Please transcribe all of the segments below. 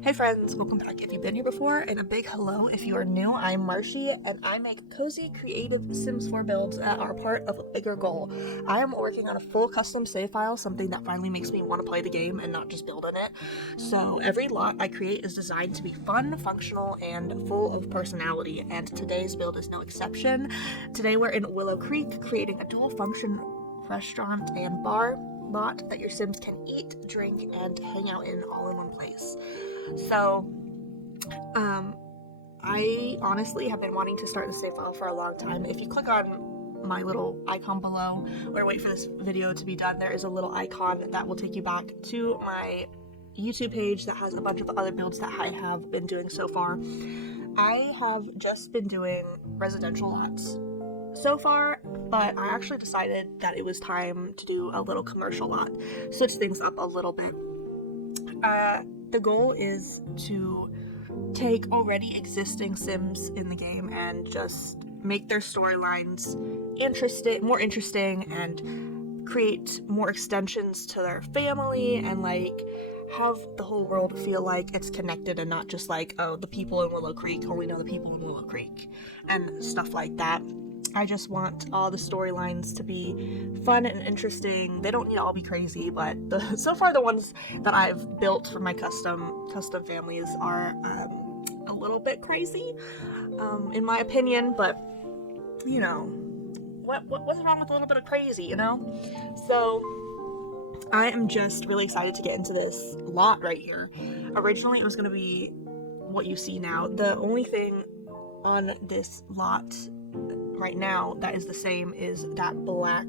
Hey friends, welcome back if you've been here before, and a big hello if you are new. I'm Marshie, and I make cozy, creative Sims 4 builds that are part of a bigger goal. I am working on a full custom save file, something that finally makes me want to play the game and not just build in it. So every lot I create is designed to be fun, functional, and full of personality, and today's build is no exception. Today we're in Willow Creek, creating a dual-function restaurant and bar lot that your Sims can eat, drink, and hang out in all in one place. So, I honestly have been wanting to start the save file for a long time. If you click on my little icon below, or wait for this video to be done, there is a little icon that will take you back to my YouTube page that has a bunch of other builds that I have been doing so far. I have just been doing residential lots so far, but I actually decided that it was time to do a little commercial lot, switch things up a little bit. The goal is to take already existing Sims in the game and just make their storylines more interesting, and create more extensions to their family, and like have the whole world feel like it's connected and not just like, oh, the people in Willow Creek only know the people in Willow Creek and stuff like that. I just want all the storylines to be fun and interesting. They don't need to all be crazy, but so far the ones that I've built for my custom families are a little bit crazy, in my opinion. But you know, what's wrong with a little bit of crazy, you know? So I am just really excited to get into this lot right here. Originally, it was going to be what you see now. The only thing on this lot right now that is the same is that black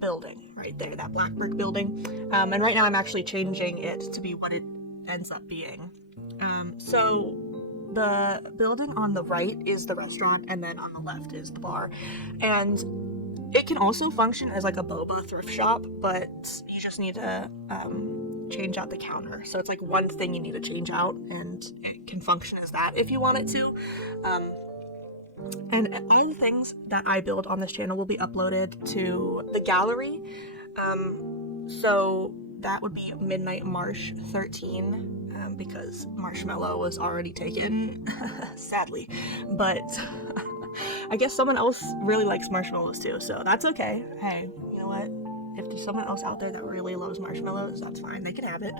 building right there, that black brick building, and right now I'm actually changing it to be what it ends up being. So the building on the right is the restaurant, and then on the left is the bar, and it can also function as like a boba thrift shop, but you just need to change out the counter. So it's like one thing you need to change out, and it can function as that if you want it to. And all the things that I build on this channel will be uploaded to the gallery. So that would be Midnight Marsh 13, because Marshmallow was already taken, sadly. But I guess someone else really likes marshmallows too, so that's okay. Hey, you know what? If there's someone else out there that really loves marshmallows, that's fine. They can have it.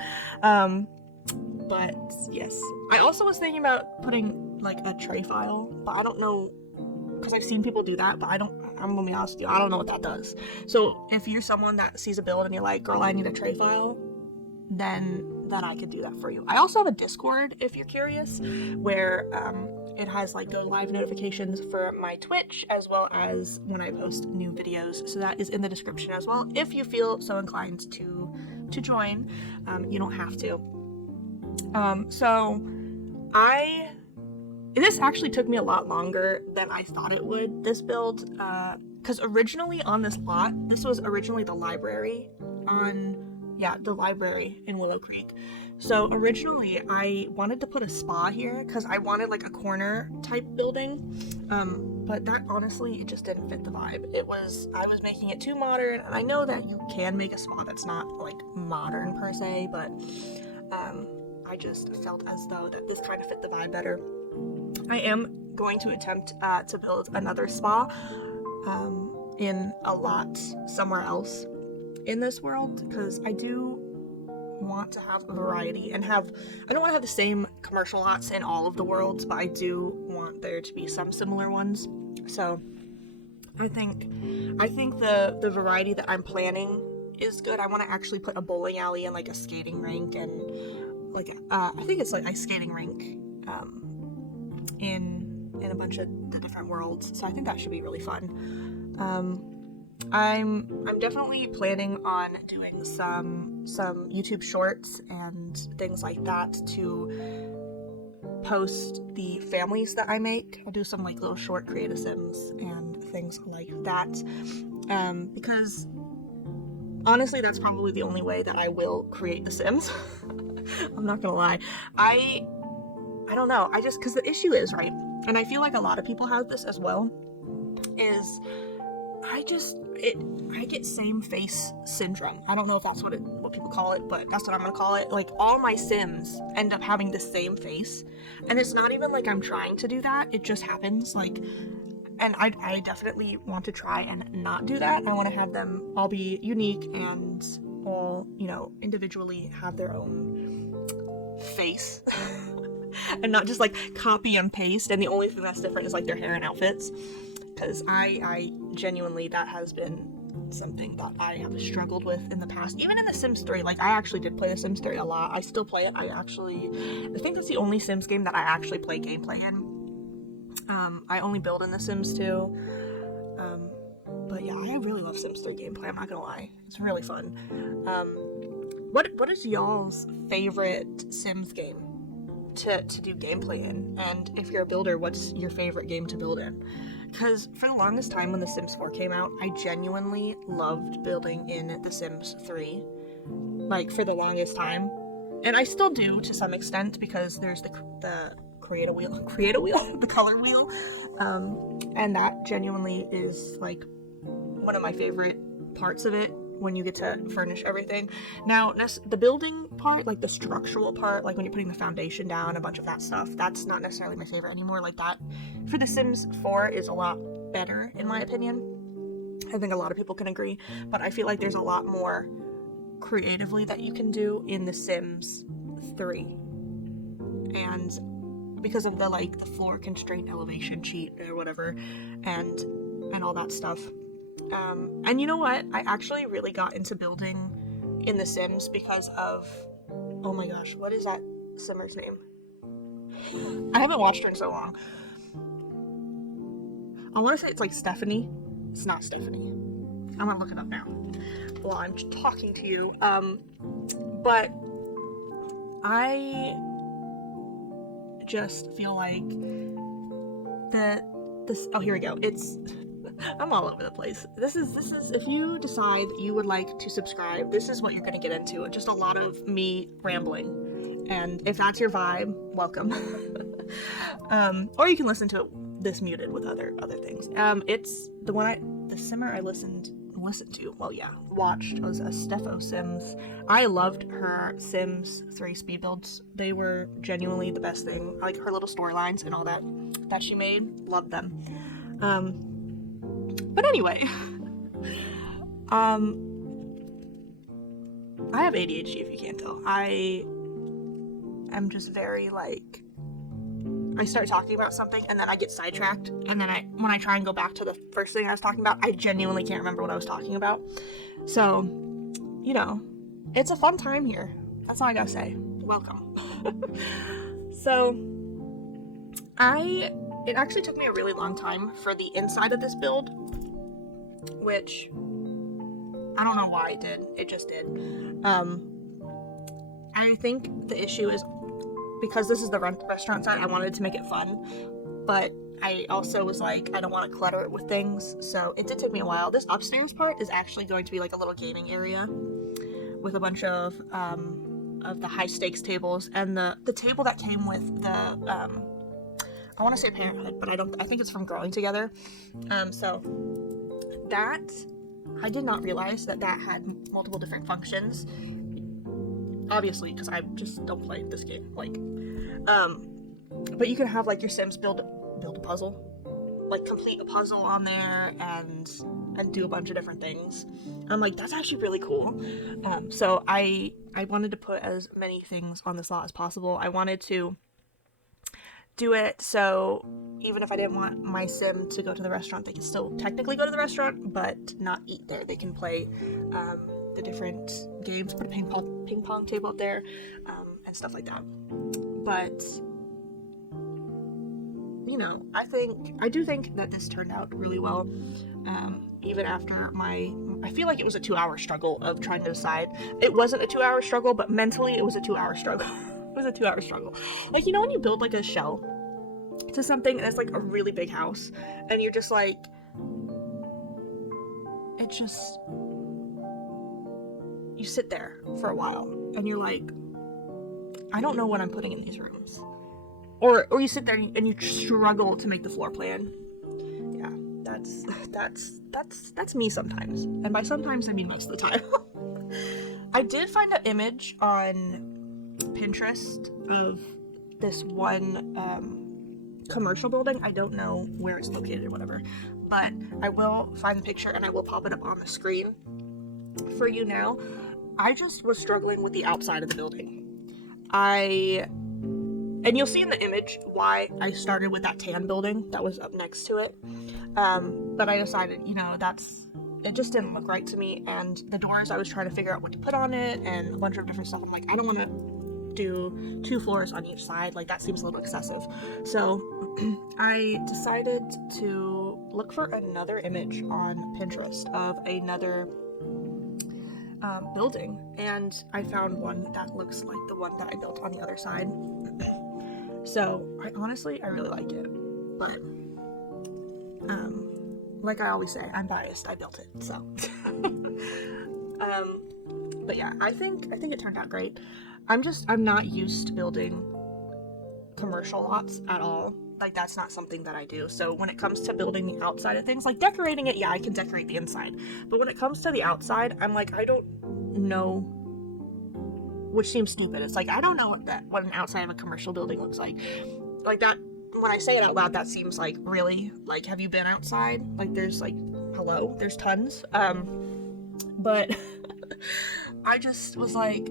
But yes, I also was thinking about putting like a tray file, but I don't know, because I've seen people do that, but I'm gonna be honest with you, I don't know what that does. So if you're someone that sees a build and you're like, girl, I need a tray file, then I could do that for you. I also have a Discord, if you're curious, where it has like go live notifications for my Twitch, as well as when I post new videos. So that is in the description as well, if you feel so inclined to join. You don't have to. So this actually took me a lot longer than I thought it would, this build, because originally on this lot, this was originally the library the library in Willow Creek. So originally I wanted to put a spa here because I wanted like a corner type building, but that honestly, it just didn't fit the vibe. I was making it too modern, and I know that you can make a spa that's not like modern per se, but I just felt as though that this kind of fit the vibe better. I am going to attempt to build another spa in a lot somewhere else in this world, because I do want to have a variety and I don't want to have the same commercial lots in all of the worlds, but I do want there to be some similar ones. So I think the variety that I'm planning is good. I want to actually put a bowling alley and like a skating rink, and like I think it's like ice skating rink in a bunch of the different worlds. So I think that should be really fun. I'm definitely planning on doing some YouTube shorts and things like that to post the families that I make. I'll do some like little short creative Sims and things like that, because honestly that's probably the only way that I will create the Sims. I'm not gonna lie. I don't know, because the issue is, right, and I feel like a lot of people have this as well, is I get same face syndrome. I don't know if that's what people call it, but that's what I'm gonna call it. Like, all my Sims end up having the same face, and it's not even like I'm trying to do that, it just happens. Like, and I definitely want to try and not do that. I want to have them all be unique and all, you know, individually have their own face and not just like copy and paste, and the only thing that's different is like their hair and outfits. Because I genuinely, that has been something that I have struggled with in the past. Even in The Sims 3, like, I actually did play The Sims 3 a lot. I still play it. I think it's the only Sims game that I actually play gameplay in. I only build in The Sims 2. But yeah, I really love Sims 3 gameplay, I'm not gonna lie. It's really fun. What is y'all's favorite Sims game to do gameplay in? And if you're a builder, what's your favorite game to build in? Because for the longest time when The Sims 4 came out, I genuinely loved building in The Sims 3. Like, for the longest time. And I still do to some extent, because there's the create a wheel, the color wheel. And that genuinely is like one of my favorite parts of it, when you get to furnish everything. Now, the building part, like the structural part, like when you're putting the foundation down, a bunch of that stuff, that's not necessarily my favorite anymore. Like, that for The Sims 4 is a lot better, in my opinion. I think a lot of people can agree, but I feel like there's a lot more creatively that you can do in The Sims 3. And because of the floor constraint elevation cheat or whatever, and all that stuff. And you know what? I actually really got into building in The Sims because of, oh my gosh, what is that Simmer's name? I haven't watched her in so long. I want to say it's like Stephanie. It's not Stephanie. I'm gonna look it up now while I'm talking to you. But I just feel like oh, here we go. I'm all over the place. This is if you decide you would like to subscribe, this is what you're going to get into. Just a lot of me rambling. And if that's your vibe, welcome. Or you can listen to this muted with other things. It's the Simmer I watched was a Steffo Sims. I loved her Sims 3 speed builds. They were genuinely the best thing. Like, her little storylines and all that she made. Loved them. But anyway, I have ADHD, if you can't tell. I am just very, I start talking about something and then I get sidetracked, and then when I try and go back to the first thing I was talking about, I genuinely can't remember what I was talking about. So, you know, it's a fun time here. That's all I gotta say. Welcome. So, it actually took me a really long time for the inside of this build, which I don't know why it did. It just did. I think the issue is because this is the restaurant side, I wanted to make it fun, but I also was like, I don't want to clutter it with things, so it did take me a while. This upstairs part is actually going to be like a little gaming area with a bunch of the high stakes tables, and the table that came with the I want to say Parenthood, but I think it's from Growing Together. So that, I did not realize that had multiple different functions. Obviously, because I just don't play this game. But you can have your Sims build a puzzle, complete a puzzle on there and do a bunch of different things. I'm like, that's actually really cool. So I wanted to put as many things on this lot as possible. I wanted to do it so even if I didn't want my Sim to go to the restaurant, they can still technically go to the restaurant, but not eat there. They can play the different games, put a ping pong table up there, and stuff like that. But, you know, I do think that this turned out really well. Even after I feel like it was a 2-hour struggle of trying to decide. It wasn't a 2-hour struggle, but mentally it was a 2-hour struggle. It was a 2-hour struggle. You know when you build a shell to something and it's a really big house, and you're just you sit there for a while and you're like, I don't know what I'm putting in these rooms. Or you sit there and you struggle to make the floor plan. Yeah, that's me sometimes. And by sometimes I mean most of the time. I did find an image on Pinterest of this one commercial building. I don't know where it's located or whatever, but I will find the picture and I will pop it up on the screen for you now. I just was struggling with the outside of the building. And you'll see in the image why I started with that tan building that was up next to it. But I decided, it just didn't look right to me. And the doors, I was trying to figure out what to put on it and a bunch of different stuff. I'm like, I don't want to do 2 floors on each side. Like, that seems a little excessive. So I decided to look for another image on Pinterest of another building. And I found one that looks like the one that I built on the other side. So I really like it, but like I always say, I'm biased. I built it, so. But yeah, I think it turned out great. I'm not used to building commercial lots at all. Like, that's not something that I do. So when it comes to building the outside of things, like decorating it, yeah, I can decorate the inside. But when it comes to the outside, I'm like, I don't know, which seems stupid. It's like, I don't know what an outside of a commercial building looks like. Like, that, when I say it out loud, that seems like, really? Like, have you been outside? Like, there's like, hello? There's tons. But I just was like,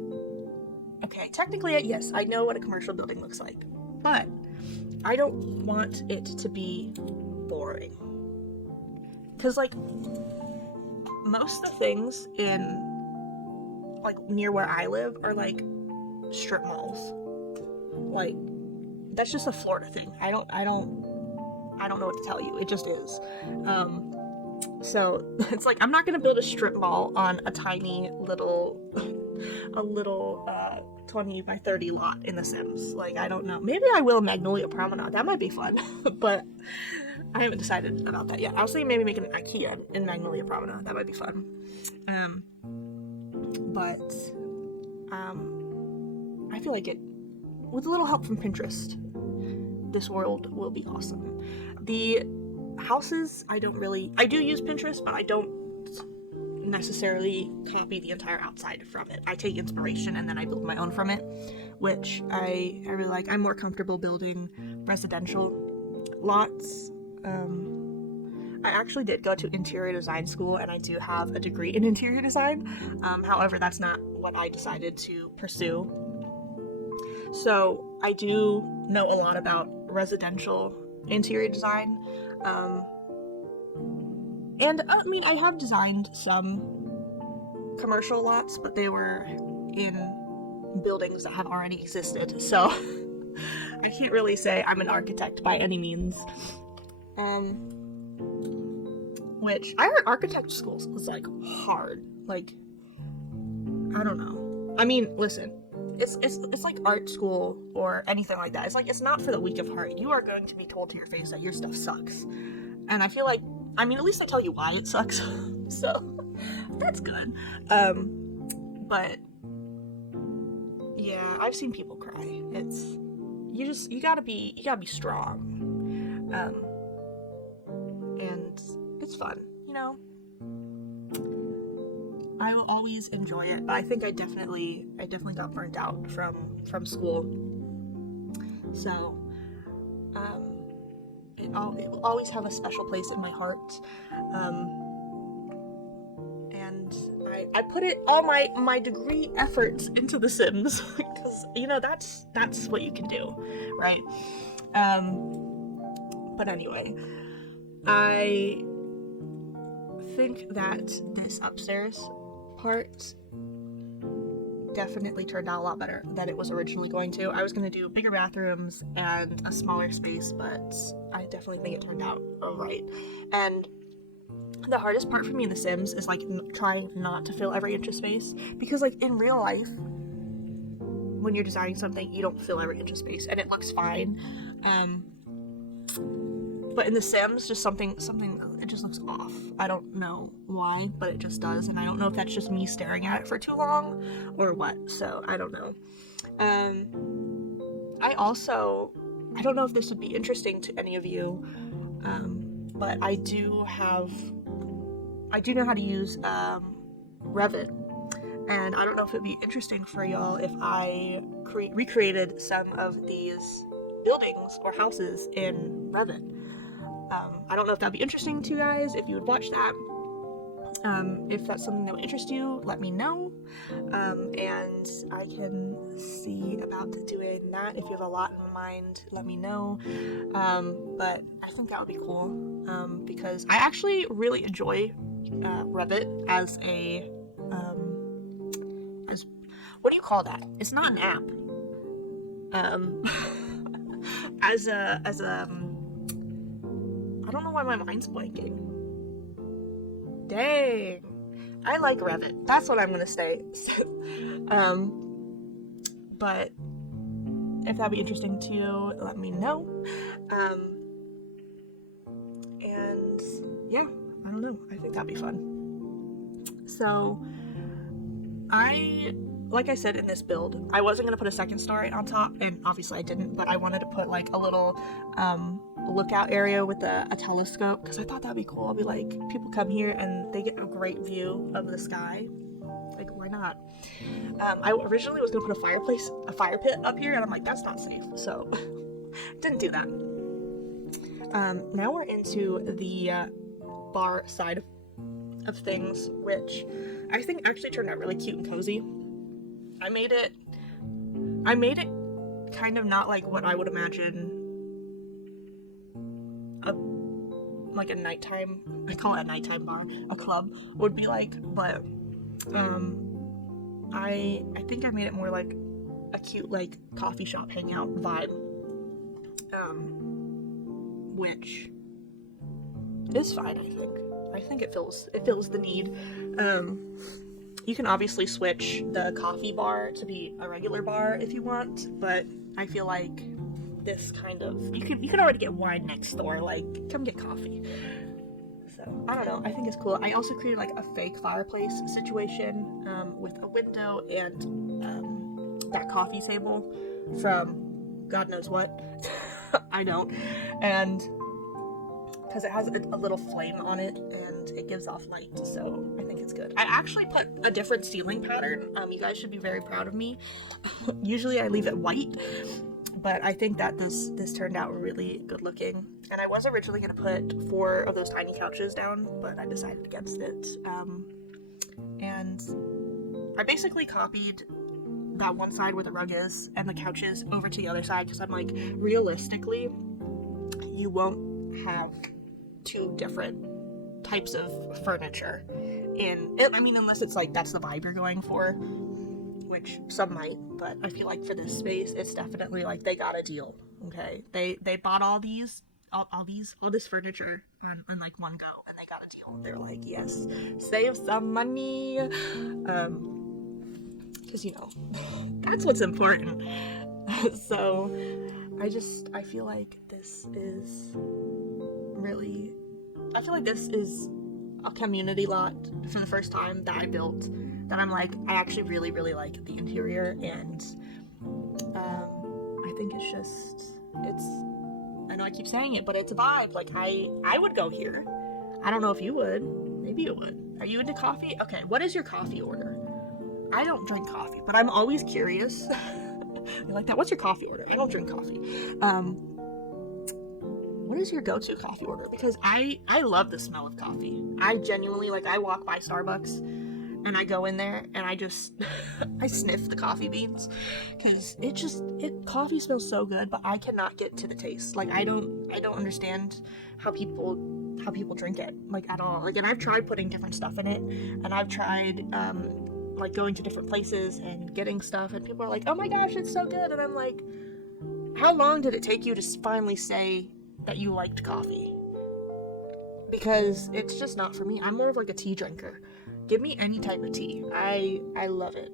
okay, technically, yes, I know what a commercial building looks like, but I don't want it to be boring. Because, like, most of the things in, like, near where I live are, like, strip malls. Like, that's just a Florida thing. I don't know what to tell you. It just is. So, it's like, I'm not gonna build a strip mall on a tiny little, 20 by 30 lot in The Sims. Like, I don't know. Maybe I will Magnolia Promenade. That might be fun. But I haven't decided about that yet. I was thinking maybe make an IKEA in Magnolia Promenade. That might be fun. But I feel like with a little help from Pinterest, this world will be awesome. The houses, I do use Pinterest, but I don't necessarily copy the entire outside from it. I take inspiration and then I build my own from it, which I really like. I'm more comfortable building residential lots. I actually did go to interior design school and I do have a degree in interior design. However, that's not what I decided to pursue. So I do know a lot about residential interior design. And I mean, I have designed some commercial lots, but they were in buildings that have already existed. So I can't really say I'm an architect by any means. Which I heard architect schools was like hard. Like, I don't know. I mean, listen, it's like art school or anything like that. It's like, it's not for the weak of heart. You are going to be told to your face that your stuff sucks. And I feel like, I mean, at least I tell you why it sucks. So that's good. But yeah, I've seen people cry. You gotta be strong. And it's fun, I will always enjoy it, but I think I definitely got burnt out from school. So, it will always have a special place in my heart. And I put all my degree efforts into The Sims because that's what you can do, right? But anyway, I think that this upstairs part definitely turned out a lot better than it was originally going to. I was going to do bigger bathrooms and a smaller space, but I definitely think it turned out alright. And the hardest part for me in The Sims is, like, trying not to fill every inch of space, because, like, in real life, when you're designing something, you don't fill every inch of space, and it looks fine. But in The Sims, just something, it just looks off. I don't know why, but it just does, and I don't know if that's just me staring at it for too long, or what, so I don't know. I don't know if this would be interesting to any of you, but I do know how to use Revit, and I don't know if it'd be interesting for y'all if I recreated some of these buildings or houses in Revit. I don't know if that'd be interesting to you guys, if you would watch that. If that's something that would interest you, let me know, and I can see about doing that. If you have a lot in mind, let me know, but I think that would be cool, because I actually really enjoy Revit as a, what do you call that? It's not an app. As a, I don't know why my mind's blanking. Dang. I like Revit. That's what I'm gonna say. But if that'd be interesting to you, let me know. And yeah, I don't know. I think that'd be fun. So like I said in this build, I wasn't gonna put a second story on top, and obviously I didn't, but I wanted to put like a little lookout area with a telescope, because I thought that'd be cool. I'll be like, people come here and they get a great view of the sky. Like, why not? I originally was gonna put a fire pit up here, and I'm like, that's not safe, so didn't do that. Now we're into the bar side of things, which I think actually turned out really cute and cozy. I made it kind of not like what I would imagine like a nighttime, I call it a nighttime bar, a club would be like, but I think I made it more like a cute like coffee shop hangout vibe, which is fine. I think it fills the need. You can obviously switch the coffee bar to be a regular bar if you want, but I feel like this kind of, you could already get wine next door, like, come get coffee. So I don't know, I think it's cool. I also created like a fake fireplace situation with a window and that coffee table from God knows what. I don't, and because it has a little flame on it and it gives off light, so I think it's good. I actually put a different ceiling pattern. You guys should be very proud of me. Usually I leave it white, but I think that this turned out really good looking. And I was originally going to put 4 of those tiny couches down, but I decided against it. And I basically copied that one side where the rug is and the couches over to the other side, because I'm like, realistically, you won't have 2 different types of furniture in it. I mean, unless it's like that's the vibe you're going for, which some might, but I feel like for this space, it's definitely like they got a deal. Okay, they bought all this furniture on like one go, and they got a deal. They're like, yes, save some money, because you know that's what's important. So I feel like this is a community lot for the first time that I built, that I'm like, I actually really, really like the interior, and I think I know I keep saying it, but it's a vibe. Like, I would go here. I don't know if you would. Maybe you would. Are you into coffee? Okay, what is your coffee order? I don't drink coffee, but I'm always curious. You like that? What's your coffee order? I don't drink coffee. What is your go-to coffee order? Because I love the smell of coffee. I genuinely, like, I walk by Starbucks and I go in there and I just I sniff the coffee beans, because coffee smells so good, but I cannot get to the taste. Like, I don't understand how people drink it, like, at all. Like, and I've tried putting different stuff in it, and I've tried like going to different places and getting stuff, and people are like, oh my gosh, it's so good, and I'm like, how long did it take you to finally say that you liked coffee? Because it's just not for me. I'm more of like a tea drinker. Give me any type of tea. I love it.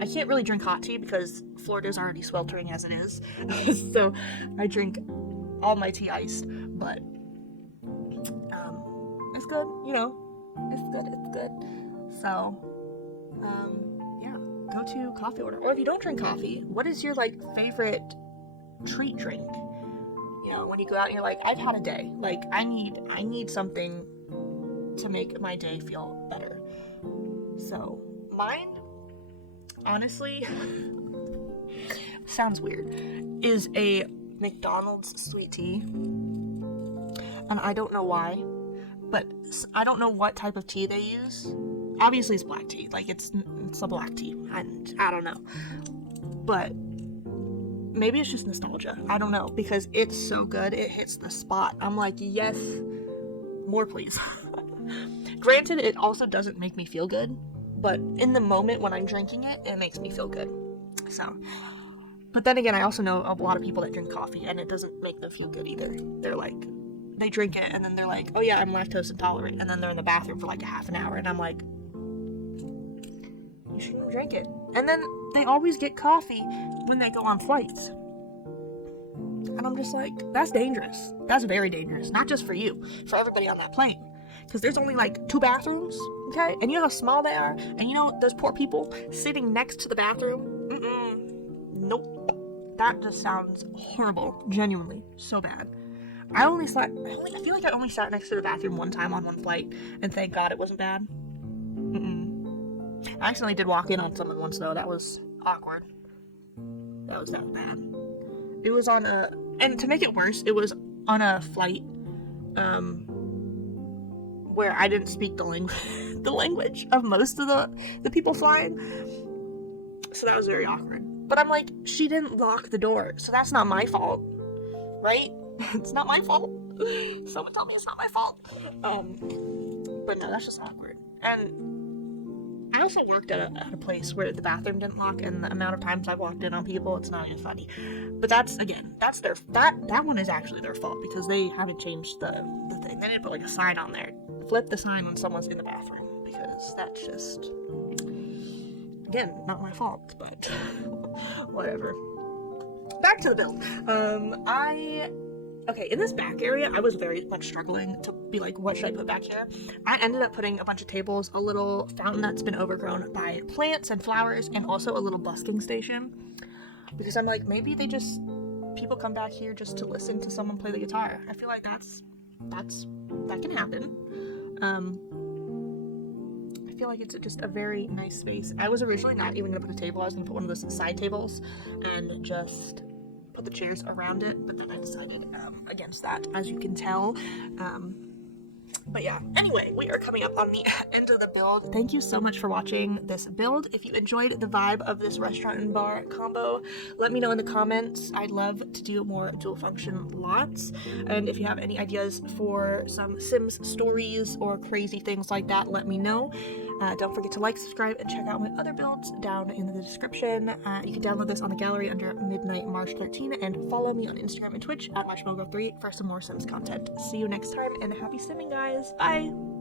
I can't really drink hot tea because Florida's already sweltering as it is. So I drink all my tea iced, but it's good, you know. It's good. So yeah, go to coffee order. Or if you don't drink coffee, what is your like favorite treat drink? You know, when you go out and you're like, I've had a day. Like, I need something to make my day feel better. So, mine, honestly, sounds weird, is a McDonald's sweet tea. And I don't know why, but I don't know what type of tea they use. Obviously, it's black tea. Like, it's a black tea. And I don't know. But maybe it's just nostalgia. I don't know, because it's so good. It hits the spot. I'm like, yes, more please. Granted, it also doesn't make me feel good, but in the moment when I'm drinking it, it makes me feel good. So, but then again, I also know a lot of people that drink coffee, and it doesn't make them feel good either. They're like, they drink it, and then they're like, oh yeah, I'm lactose intolerant, and then they're in the bathroom for like a half an hour, and I'm like, you shouldn't drink it. And then they always get coffee when they go on flights. And I'm just like, that's dangerous. That's very dangerous. Not just for you, for everybody on that plane. Because there's only like 2 bathrooms, okay? And you know how small they are? And you know those poor people sitting next to the bathroom? Nope. That just sounds horrible. Genuinely. So bad. I feel like I only sat next to the bathroom one time on one flight, and thank God it wasn't bad. I accidentally did walk in on someone once, though. That was awkward. That was that bad. It was on and to make it worse, it was on a flight, where I didn't speak the language of most of the people flying. So that was very awkward. But I'm like, she didn't lock the door, so that's not my fault, right? It's not my fault. Someone tell me it's not my fault. But no, that's just awkward. And I also worked at a place where the bathroom didn't lock, and the amount of times I've walked in on people, it's not even funny. But that's that one is actually their fault, because they haven't changed the thing. They didn't put like a sign on there. Flip the sign when someone's in the bathroom, because that's just, again, not my fault, but whatever. Back to the build. Okay, in this back area, I was very much struggling to be like, what should I put back here? I ended up putting a bunch of tables, a little fountain that's been overgrown by plants and flowers, and also a little busking station. Because I'm like, maybe people come back here just to listen to someone play the guitar. I feel like that can happen. I feel like it's just a very nice space. I was originally not even going to put a table. I was going to put one of those side tables and just put the chairs around it, but then I decided against that, as you can tell. But yeah, anyway, we are coming up on the end of the build. Thank you so much for watching this build. If you enjoyed the vibe of this restaurant and bar combo, let me know in the comments. I'd love to do more dual function lots. And if you have any ideas for some Sims stories or crazy things like that, let me know. Don't forget to like, subscribe, and check out my other builds down in the description. You can download this on the gallery under Midnight March 13, and follow me on Instagram and Twitch at MarshmallowGirl3 for some more Sims content. See you next time, and happy simming, guys. Bye!